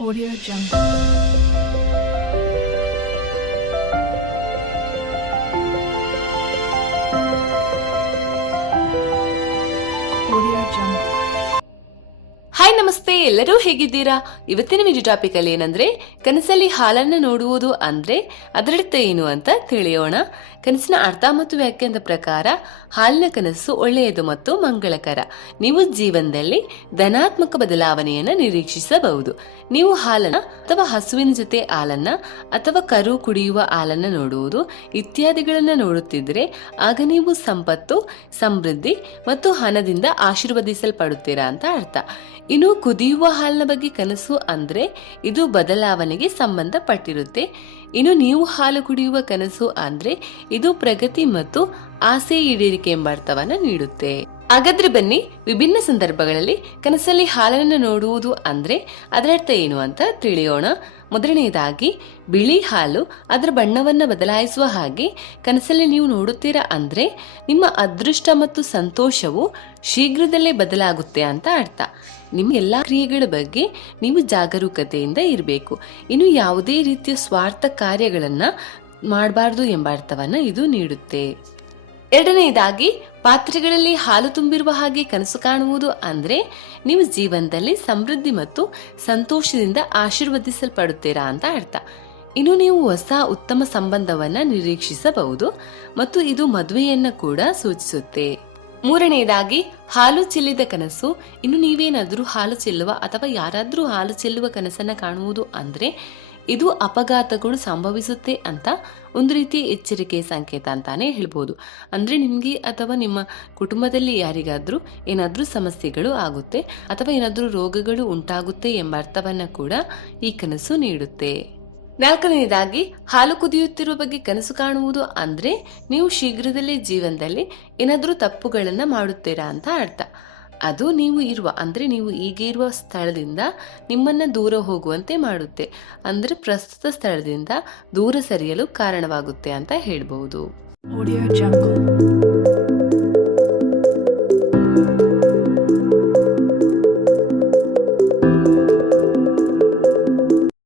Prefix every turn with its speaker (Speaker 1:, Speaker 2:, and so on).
Speaker 1: Audio Jungle.
Speaker 2: ನಮಸ್ತೆ, ಎಲ್ಲರೂ ಹೇಗಿದ್ದೀರಾ? ಇವತ್ತಿನ ವಿಡಿಯೋ ಟಾಪಿಕ್ ಅಲ್ಲಿ ಏನಂದ್ರೆ, ಕನಸಲ್ಲಿ ಹಾಲನ್ನ ನೋಡುವುದು ಅಂದ್ರೆ ಅದರರ್ಥ ಏನು ಅಂತ ತಿಳಿಯೋಣ. ಕನಸಿನ ಅರ್ಥ ಮತ್ತು ವ್ಯಾಖ್ಯಾನದ ಪ್ರಕಾರ, ಹಾಲಿನ ಕನಸು ಒಳ್ಳೆಯದು ಮತ್ತು ಮಂಗಳಕರ. ನೀವು ಜೀವನದಲ್ಲಿ ಧನಾತ್ಮಕ ಬದಲಾವಣೆಯನ್ನು ನಿರೀಕ್ಷಿಸಬಹುದು. ನೀವು ಹಾಲನ್ನ ಅಥವಾ ಹಸುವಿನ ಜೊತೆ ಹಾಲನ್ನ ಅಥವಾ ಕರು ಕುಡಿಯುವ ಹಾಲನ್ನ ನೋಡುವುದು, ಇತ್ಯಾದಿಗಳನ್ನ ನೋಡುತ್ತಿದ್ರೆ ಆಗ ನೀವು ಸಂಪತ್ತು, ಸಮೃದ್ಧಿ ಮತ್ತು ಹಣದಿಂದ ಆಶೀರ್ವದಿಸಲ್ಪಡುತ್ತೀರಾ ಅಂತ ಅರ್ಥ. ಇನ್ನು ಕುದಿಯುವ ಹಾಲಿನ ಬಗ್ಗೆ ಕನಸು ಅಂದ್ರೆ ಇದು ಬದಲಾವಣೆಗೆ ಸಂಬಂಧಪಟ್ಟಿರುತ್ತೆ. ಇನ್ನು ನೀವು ಹಾಲು ಕುಡಿಯುವ ಕನಸು ಅಂದ್ರೆ ಇದು ಪ್ರಗತಿ ಮತ್ತು ಆಸೆ ಈಡೇರಿಕೆ ಎಂಬ ಅರ್ಥವನ್ನು ನೀಡುತ್ತೆ. ಹಾಗಾದ್ರೆ ಬನ್ನಿ ವಿಭಿನ್ನ ಸಂದರ್ಭಗಳಲ್ಲಿ ಕನಸಲ್ಲಿ ಹಾಲನ್ನು ನೋಡುವುದು ಅಂದ್ರೆ ಅದರರ್ಥ ಏನು ಅಂತ ತಿಳಿಯೋಣ. ಮೊದಲನೆಯದಾಗಿ ಬಿಳಿ ಹಾಲು ಅದರ ಬಣ್ಣವನ್ನ ಬದಲಾಯಿಸುವ ಹಾಗೆ ಕನಸಲ್ಲಿ ನೀವು ನೋಡುತ್ತೀರಾ ಅಂದ್ರೆ ನಿಮ್ಮ ಅದೃಷ್ಟ ಮತ್ತು ಸಂತೋಷವು ಶೀಘ್ರದಲ್ಲೇ ಬದಲಾಗುತ್ತೆ ಅಂತ ಅರ್ಥ. ನಿಮ್ಮ ಎಲ್ಲ ಕ್ರಿಯೆಗಳ ಬಗ್ಗೆ ನೀವು ಜಾಗರೂಕತೆಯಿಂದ ಇರಬೇಕು. ಇನ್ನು ಯಾವುದೇ ರೀತಿಯ ಸ್ವಾರ್ಥ ಕಾರ್ಯಗಳನ್ನ ಮಾಡಬಾರ್ದು ಎಂಬ ಅರ್ಥವನ್ನ ಇದು ನೀಡುತ್ತೆ. ಎರಡನೆಯದಾಗಿ ಪಾತ್ರೆಗಳಲ್ಲಿ ಹಾಲು ತುಂಬಿರುವ ಹಾಗೆ ಕನಸು ಕಾಣುವುದು ಅಂದ್ರೆ ನೀವು ಜೀವನದಲ್ಲಿ ಸಮೃದ್ಧಿ ಮತ್ತು ಸಂತೋಷದಿಂದ ಆಶೀರ್ವದಿಸಲ್ಪಡುತ್ತೀರಾ ಅಂತ ಅರ್ಥ. ಇನ್ನು ನೀವು ಹೊಸ ಉತ್ತಮ ಸಂಬಂಧವನ್ನ ನಿರೀಕ್ಷಿಸಬಹುದು ಮತ್ತು ಇದು ಮದುವೆಯನ್ನ ಕೂಡ ಸೂಚಿಸುತ್ತೆ. ಮೂರನೆಯದಾಗಿ ಹಾಲು ಚೆಲ್ಲಿದ ಕನಸು. ಇನ್ನು ನೀವೇನಾದರೂ ಹಾಲು ಚೆಲ್ಲುವ ಅಥವಾ ಯಾರಾದರೂ ಹಾಲು ಚೆಲ್ಲುವ ಕನಸನ್ನ ಕಾಣುವುದು ಅಂದ್ರೆ ಇದು ಅಪಘಾತಗಳು ಸಂಭವಿಸುತ್ತೆ ಅಂತ ಒಂದು ರೀತಿ ಎಚ್ಚರಿಕೆ ಸಂಕೇತ ಅಂತಾನೆ ಹೇಳ್ಬೋದು. ಅಂದ್ರೆ ನಿಮಗೆ ಅಥವಾ ನಿಮ್ಮ ಕುಟುಂಬದಲ್ಲಿ ಯಾರಿಗಾದ್ರೂ ಏನಾದರೂ ಸಮಸ್ಯೆಗಳು ಆಗುತ್ತೆ ಅಥವಾ ಏನಾದರೂ ರೋಗಗಳು ಉಂಟಾಗುತ್ತೆ ಎಂಬ ಅರ್ಥವನ್ನ ಕೂಡ ಈ ಕನಸು ನೀಡುತ್ತೆ. ನಾಲ್ಕನೆಯದಾಗಿ, ಹಾಲು ಕುದಿಯುತ್ತಿರುವ ಬಗ್ಗೆ ಕನಸು ಕಾಣುವುದು ಅಂದ್ರೆ ನೀವು ಶೀಘ್ರದಲ್ಲೇ ಜೀವನದಲ್ಲಿ ಏನಾದರೂ ತಪ್ಪುಗಳನ್ನ ಮಾಡುತ್ತೀರಾ ಅಂತ ಅರ್ಥ. ಅದು ನೀವು ಇರುವ, ಅಂದ್ರೆ ನೀವು ಈಗ ಇರುವ ಸ್ಥಳದಿಂದ ನಿಮ್ಮನ್ನ ದೂರ ಹೋಗುವಂತೆ ಮಾಡುತ್ತೆ ಅಂದ್ರೆ ಪ್ರಸ್ತುತ ಸ್ಥಳದಿಂದ ದೂರ ಸರಿಯಲು ಕಾರಣವಾಗುತ್ತೆ ಅಂತ
Speaker 1: Jungle.